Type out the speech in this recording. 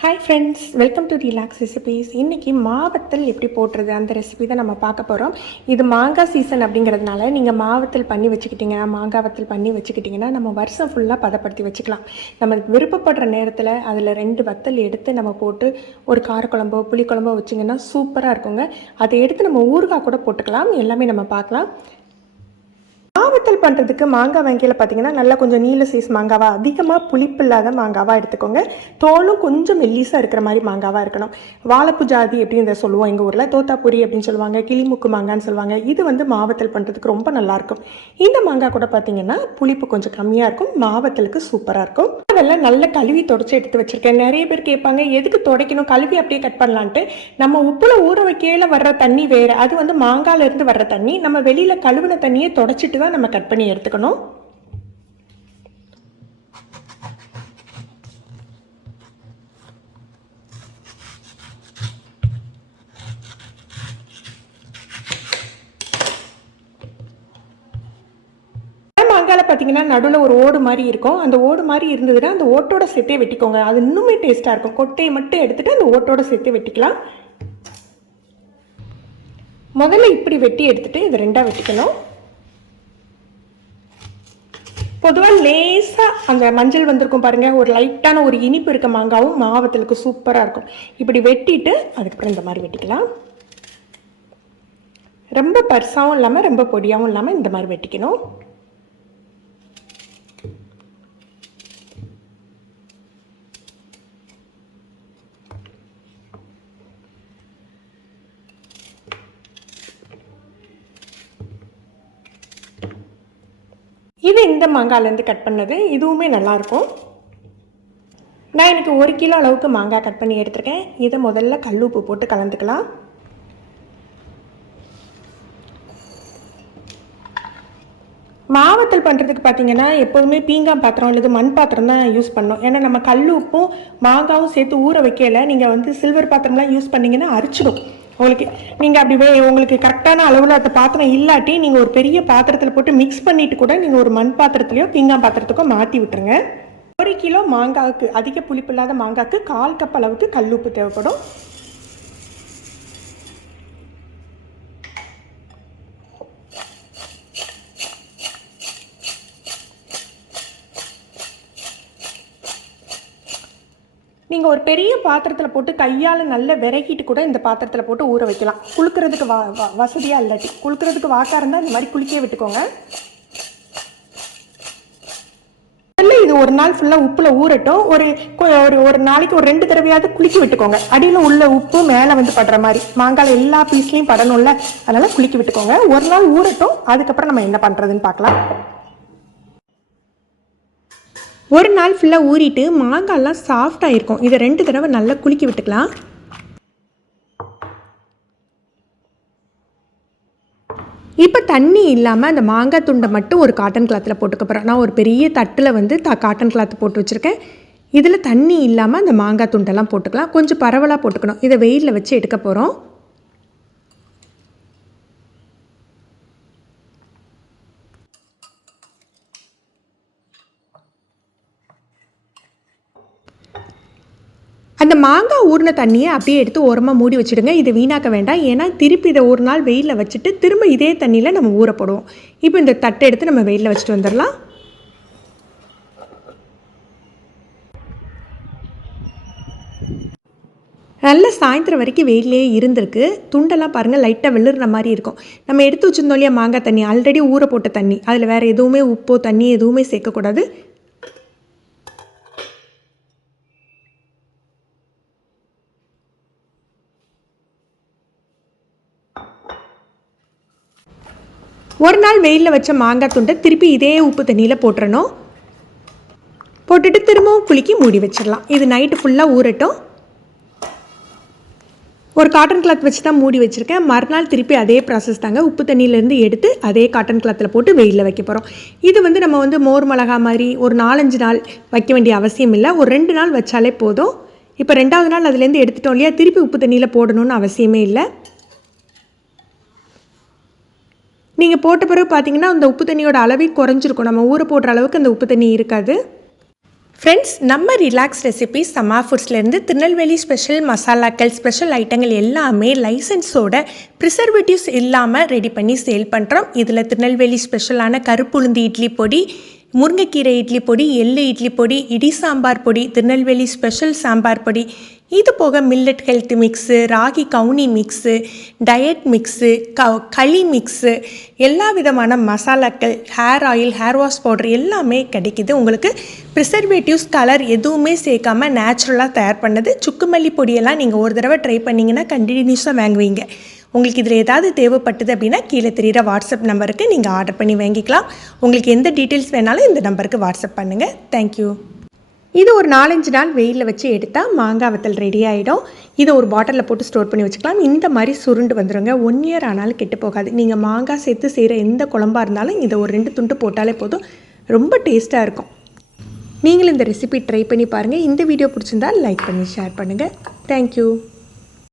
Hi friends, welcome to relax recipes. இன்றைக்கி மாவத்தல் எப்படி போட்டுறது அந்த ரெசிபி தான் நம்ம பார்க்க போகிறோம். இது மாங்காய் சீசன் அப்படிங்கிறதுனால நீங்கள் மாவத்தல் பண்ணி வச்சுக்கிட்டிங்கன்னா, மாங்காய் வத்தல் பண்ணி வச்சுக்கிட்டிங்கன்னா நம்ம வருஷம் ஃபுல்லாக பதப்படுத்தி வச்சுக்கலாம். நம்ம விருப்பப்படுற நேரத்தில் அதில் 2 வத்தல் எடுத்து நம்ம போட்டு ஒரு காரக்குழம்போ புளிக்குழம்போ வச்சிங்கன்னா சூப்பராக இருக்குங்க. அதை எடுத்து நம்ம ஊறுகாய் கூட போட்டுக்கலாம். எல்லாமே நம்ம பார்க்கலாம். மாவத்தல் பண்ணுறதுக்கு மாங்காய் வங்கியில் பார்த்தீங்கன்னா நல்லா கொஞ்சம் நீல சைஸ் மாங்காவாக, அதிகமாக புளிப்பு இல்லாத மாங்காவாக எடுத்துக்கோங்க. தோலும் கொஞ்சம் மெல்லிசாக இருக்கிற மாதிரி மாங்காவாக இருக்கணும். வாழைப்பு ஜாதி அப்படின்னு சொல்லுவோம் எங்கள் ஊரில், தோத்தாப்பூரி அப்படின்னு சொல்லுவாங்க, கிளிமுக்கு மாங்கான்னு சொல்லுவாங்க. இது மாவத்தல் பண்ணுறதுக்கு ரொம்ப நல்லாயிருக்கும். இந்த மாங்காய் கூட பார்த்தீங்கன்னா புளிப்பு கொஞ்சம் கம்மியாக இருக்கும், மாவத்தலுக்கு சூப்பராக இருக்கும். அதெல்லாம் நல்லா கழுவி தொடச்சி எடுத்து வச்சுருக்கேன். நிறைய பேர் கேட்பாங்க எதுக்கு துடைக்கணும், கழுவி அப்படியே கட் பண்ணலான்ட்டு. நம்ம உப்புல ஊற வைக்கையில் வர்ற தண்ணி வேறு, அது மாங்காயிலேருந்து வர்ற தண்ணி. நம்ம வெளியில் கழுவின தண்ணியை தொடச்சிட்டு தான் நம்ம கட் பண்ணி எடுத்துக்கணும். மாங்காயில் பார்த்தீங்கன்னா நடுவில் ஒரு ஓடு மாதிரி இருக்கும். அந்த ஓடு மாதிரி இருந்ததுன்னா அந்த ஓட்டோட சேர்த்தே வெட்டிக்கோங்க. அது இன்னுமே டேஸ்ட்டாக இருக்கும். கொட்டையை மட்டும் எடுத்துட்டு அந்த ஓட்டோட சேர்த்தே வெட்டிக்கலாம். முதல்ல இப்படி வெட்டி எடுத்துட்டு இதை 2ஆக வெட்டிக்கணும். பொதுவாக லேசாக அந்த மஞ்சள் வந்திருக்கும் பாருங்கள், ஒரு லைட்டான ஒரு இனிப்பு இருக்க மாங்காவும் மாவத்தலுக்கு சூப்பராக இருக்கும். இப்படி வெட்டிட்டு அதுக்கப்புறம் இந்த மாதிரி வெட்டிக்கலாம். ரொம்ப பர்சாவும் இல்லாமல் ரொம்ப பொடியாகவும் இல்லாமல் இந்த மாதிரி வெட்டிக்கணும். இது இந்த மாங்காயிலேருந்து கட் பண்ணது, இதுவுமே நல்லாயிருக்கும். நான் எனக்கு 1 கிலோ அளவுக்கு மாங்காய் கட் பண்ணி எடுத்துருக்கேன். இதை முதல்ல கல்லுப்பு போட்டு கலந்துக்கலாம். மாவத்தல் பண்ணுறதுக்கு பார்த்தீங்கன்னா எப்போதுமே பீங்கான் பாத்திரம் அல்லது மண் பாத்திரம் தான் யூஸ் பண்ணணும். ஏன்னா நம்ம கல் உப்பும் மாங்காவும் சேர்த்து ஊற வைக்கல, நீங்கள் சில்வர் பாத்திரம்லாம் யூஸ் பண்ணிங்கன்னா அரிச்சிடும் உங்களுக்கு. நீங்கள் அப்படி உங்களுக்கு கரெக்டான அளவில் அந்த பாத்திரம் இல்லாட்டி நீங்கள் ஒரு பெரிய பாத்திரத்தில் போட்டு மிக்ஸ் பண்ணிவிட்டு கூட நீங்கள் ஒரு மண் பாத்திரத்துலையோ பீங்கான் பாத்திரத்துக்கோ மாற்றி விட்டுருங்க. 1 கிலோ மாங்காய்க்கு, அதிக புளிப்பு இல்லாத மாங்காய்க்கு 1/4 கப் அளவுக்கு கல்லுப்பு தேவைப்படும். நீங்கள் ஒரு பெரிய பாத்திரத்தில் போட்டு கையால் நல்லா விறகிட்டு கூட இந்த பாத்திரத்தில் போட்டு ஊற வைக்கலாம். குளுக்கிறதுக்கு வசதியாக இல்லாட்டி, குளுக்கிறதுக்கு வாக்காக இருந்தால் இந்த மாதிரி குளிக்க விட்டுக்கோங்க. இது ஒரு நாள் ஃபுல்லாக உப்பில் ஊறட்டும். ஒரு நாளைக்கு ஒரு 2 தடவையாவது குளிக்க விட்டுக்கோங்க. அடியில் உள்ள உப்பு மேலே படுற மாதிரி, மாங்காய் எல்லா பீஸ்லையும் படணும்ல, அதனால் குளிக்க விட்டுக்கோங்க. ஒரு நாள் ஊறட்டும், அதுக்கப்புறம் நம்ம என்ன பண்ணுறதுன்னு பார்க்கலாம். ஒரு நாள் ஃபுல்லாக ஊறிட்டு மாங்காய்லாம் சாஃப்டாக இருக்கும். இதை 2 தடவை நல்லா குலுக்கி விட்டுக்கலாம். இப்போ தண்ணி இல்லாமல் அந்த மாங்காய் துண்டை மட்டும் ஒரு காட்டன் கிளாத்தில் போட்டுக்க போகிறேன். நான் ஒரு பெரிய தட்டில் காட்டன் கிளாத் போட்டு வச்சுருக்கேன். இதில் தண்ணி இல்லாமல் அந்த மாங்காய் துண்டெல்லாம் போட்டுக்கலாம். கொஞ்சம் பரவலாக போட்டுக்கணும். இதை வெயிலில் வச்சு எடுக்க போகிறோம். அந்த மாங்காய் ஊறின தண்ணியை அப்படியே எடுத்து ஓரமாக மூடி வச்சுடுங்க. இதை வீணாக்க வேண்டாம். ஏன்னா திருப்பி இதை ஒரு நாள் வெயிலில் வச்சுட்டு திரும்ப இதே தண்ணியில் நம்ம ஊறப்படுவோம். இப்போ இந்த தட்டை எடுத்து நம்ம வெயிலில் வச்சுட்டு வந்துடலாம். நல்ல சாயந்தரம் வரைக்கும் வெயிலே இருந்திருக்கு. துண்டெல்லாம் பாருங்கள், லைட்டாக வெளுற மாதிரி இருக்கும். நம்ம எடுத்து வச்சுருந்தோம் இல்லையா மாங்காய் தண்ணி, ஆல்ரெடி ஊற போட்ட தண்ணி, அதில் வேறு எதுவுமே உப்போ தண்ணி எதுவுமே சேர்க்கக்கூடாது. ஒரு நாள் வெயிலில் வச்ச மாங்காய் துண்டை திருப்பி இதே உப்பு தண்ணியில் போட்டுறணும். போட்டுட்டு திரும்பவும் குலுக்கி மூடி வச்சிடலாம். இது நைட்டு ஃபுல்லாக ஊறட்டும். ஒரு காட்டன் கிளாத் வச்சு தான் மூடி வச்சுருக்கேன். மறுநாள் திருப்பி அதே ப்ராசஸ் தாங்க. உப்பு தண்ணியிலேருந்து எடுத்து அதே காட்டன் கிளாத்தில் போட்டு வெயிலில் வைக்க போகிறோம். இது நம்ம மோர் மிளகா மாதிரி ஒரு 4-5 நாள் வைக்க வேண்டிய அவசியம் இல்லை. ஒரு 2 நாள் வச்சாலே போதும். இப்போ 2வது நாள் அதுலேருந்து எடுத்துட்டோம் இல்லையா, திருப்பி உப்பு தண்ணியில் போடணும்னு அவசியமே இல்லை. நீங்கள் போட்ட பிறகு பார்த்தீங்கன்னா அந்த உப்பு தண்ணியோட அளவே குறைஞ்சிருக்கும். நம்ம ஊற போடுற அளவுக்கு அந்த உப்பு தண்ணி இருக்காது. ஃப்ரெண்ட்ஸ், நம்ம ரிலாக்ஸ் ரெசிபீஸ் சமா ஃபுட்ஸ்லேருந்து திருநெல்வேலி ஸ்பெஷல் மசாலாக்கள், ஸ்பெஷல் ஐட்டங்கள் எல்லாமே லைசன்ஸோட ப்ரிசர்வேட்டிவ்ஸ் இல்லாமல் ரெடி பண்ணி சேல் பண்ணுறோம். இதில் திருநெல்வேலி ஸ்பெஷலான கருப்புளுந்து இட்லி பொடி, முருங்கைக்கீரை இட்லி பொடி, எள்ளு இட்லி பொடி, இடி சாம்பார் பொடி, திருநெல்வேலி ஸ்பெஷல் சாம்பார் பொடி, இது போக மில்லட் ஹெல்த் மிக்ஸு, ராகி கவுனி மிக்ஸு, டயட் மிக்ஸு, களி மிக்ஸு, எல்லா விதமான மசாலாக்கள், hair oil, hair wash powder எல்லாமே கிடைக்கிது. உங்களுக்கு ப்ரிசர்வேட்டிவ்ஸ் கலர் எதுவுமே சேர்க்காம நேச்சுரலாக தயார் பண்ணது. சுக்குமல்லி பொடியெல்லாம் நீங்கள் ஒரு தடவை ட்ரை பண்ணிங்கன்னா கண்டினியூஸாக வாங்குவீங்க. உங்களுக்கு இதில் ஏதாவது தேவைப்பட்டது அப்படின்னா கீழே தெரிகிற வாட்ஸ்அப் நம்பருக்கு நீங்கள் ஆர்டர் பண்ணி வாங்கிக்கலாம். உங்களுக்கு எந்த டீட்டெயில்ஸ் வேணாலும் இந்த நம்பருக்கு வாட்ஸ்அப் பண்ணுங்கள். தேங்க்யூ. இது ஒரு 4-5 நாள் வெயிலில் வச்சு எடுத்தால் மாங்காய் வத்தல் ரெடி ஆகிடும். இதை ஒரு பாட்டிலில் போட்டு ஸ்டோர் பண்ணி வச்சுக்கலாம். இந்த மாதிரி சுருண்டு வந்துடுங்க. 1 இயர் ஆனாலும் கெட்டு போகாது. நீங்கள் மாங்காய் சேர்த்து செய்கிற எந்த குழம்பாக இருந்தாலும் இதை ஒரு 2 துண்டு போட்டாலே போதும். ரொம்ப டேஸ்ட்டாக இருக்கும். நீங்களும் இந்த ரெசிபி ட்ரை பண்ணி பாருங்கள். இந்த வீடியோ பிடிச்சிருந்தால் லைக் பண்ணி ஷேர் பண்ணுங்கள். தேங்க்யூ.